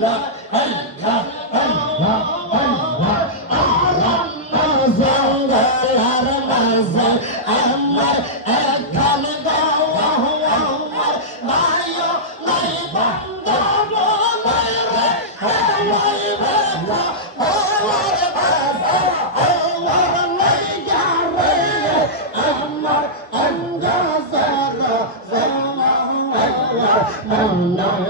no, no.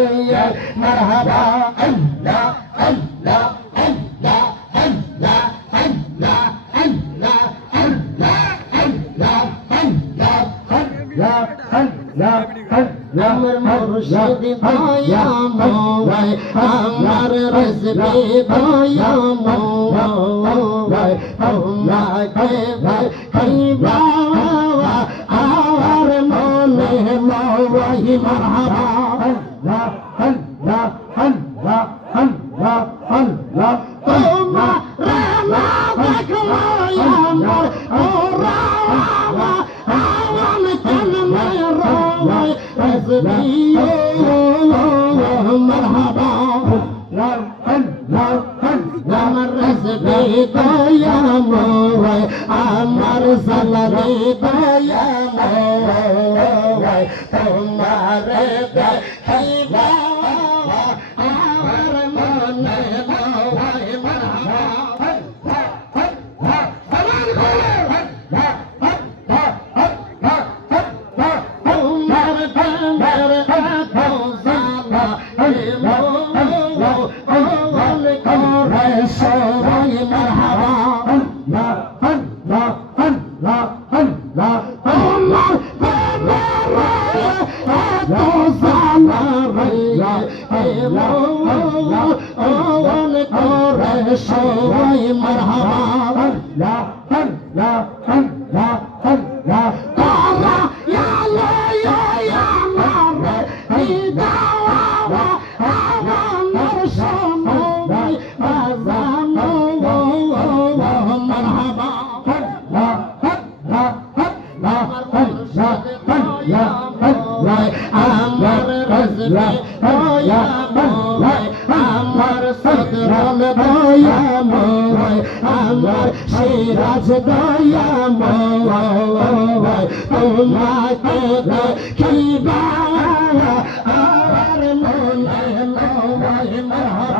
মনে মরহবা আল্লাহ আল্লাহ আল্লাহ আল্লাহ আল্লাহ আল্লাহ আল্লাহ আল্লাহ আল্লাহ আমার মুর্শিদ ভাইয়া মোয় আমার রসবি ভাইয়া মোয় তোমাকে ভাই খাইবা আর মনে মোয় মারহাবা আল্লাহ আল্লাহ আল্লাহ আল্লাহ তোমরা না দেখো আমার তোমরা আমার তন না রয় আসবি মারহাবা مرحبا لا لا لا لا আমার সদরল দয়া মোয় আমার সিরাজ দয়া মোয় তোমাকে দেখিবা আমার মনে নয়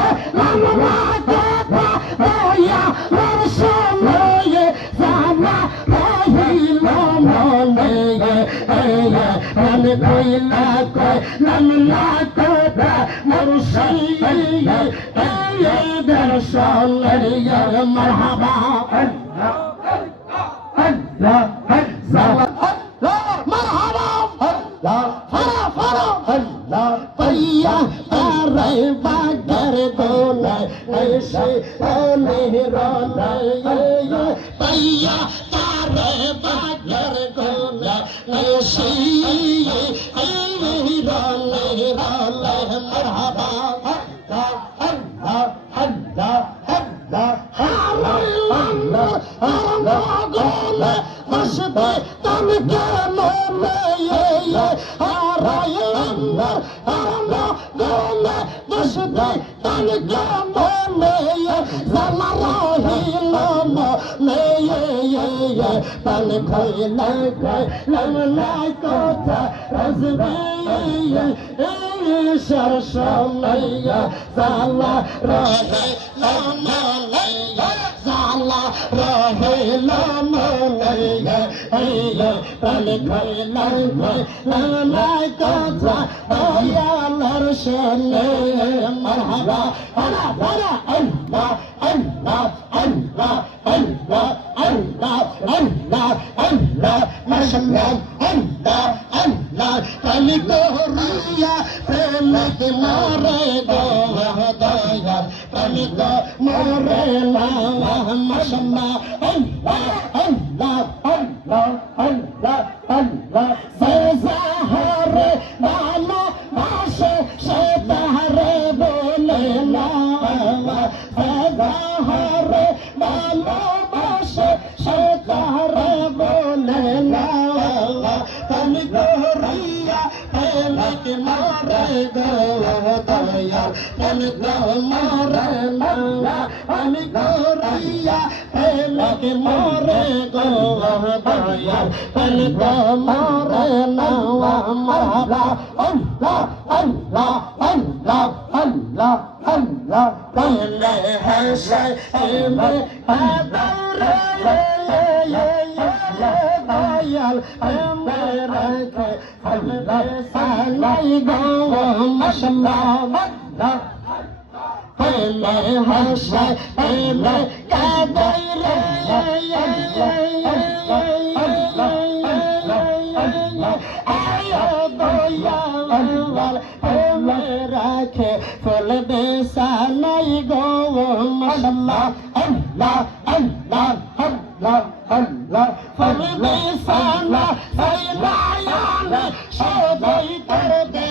يا درس الرجال مرحبا لا لا مرحبا لا فرا فرا لا طيا الريبة دردونا ايشي ونهرونا طيا الريبة دردونا ايشي ونهرونا مرحبا হারানো গলে মসবে তমকে মনে জালা রহিলাম নে পান খাইলা খাইলাম নাই কথা, রাজবে ঈশ্বর সময়া জালা রহিলাম জালা রহিলাম পান খাইলাম খাইলাম নাই কথা দয়ালার শোনে মারহাবা আলা আলা আল্লাহ আল্লাহ আল্লাহ আল্লাহ আল্লাহ আল্লাহ আল্লাহ। মাশাআল্লাহ আল্লাহ আল্লাহ। কালি কোরিয়া প্রেমিক মরে গো দয়া। প্রেমিক মরে না মাশাআল্লাহ আল্লাহ আল্লাহ। আল্লাহ আল্লাহ আল্লাহ সাহারে বালা বাসে সে তাহারে বলে না সাহারে বালা বাসে সে তাহারে বলে না তুমি গরিয়া প্রেমিক মারে প্রেমিক মারে না আমি গরিয়া প্রেমিক মারে গো দয়া প্রেমিক মারে না মারা। আল্লাহ আল্লাহ আল্লাহ আল্লাহ আল্লাহ কালে হাসে মে আদরে দয়াল কে আল্লাহ, সালাই গো মাশাআল্লাহ রাখে ফুল বেসানাই গো মাশাআল্লাহ আল্লাহ আল্লাহ আল্লাহ আল্লাহ ফুল বেসানা সাইলায়ান সদাই কর দেওয়ানা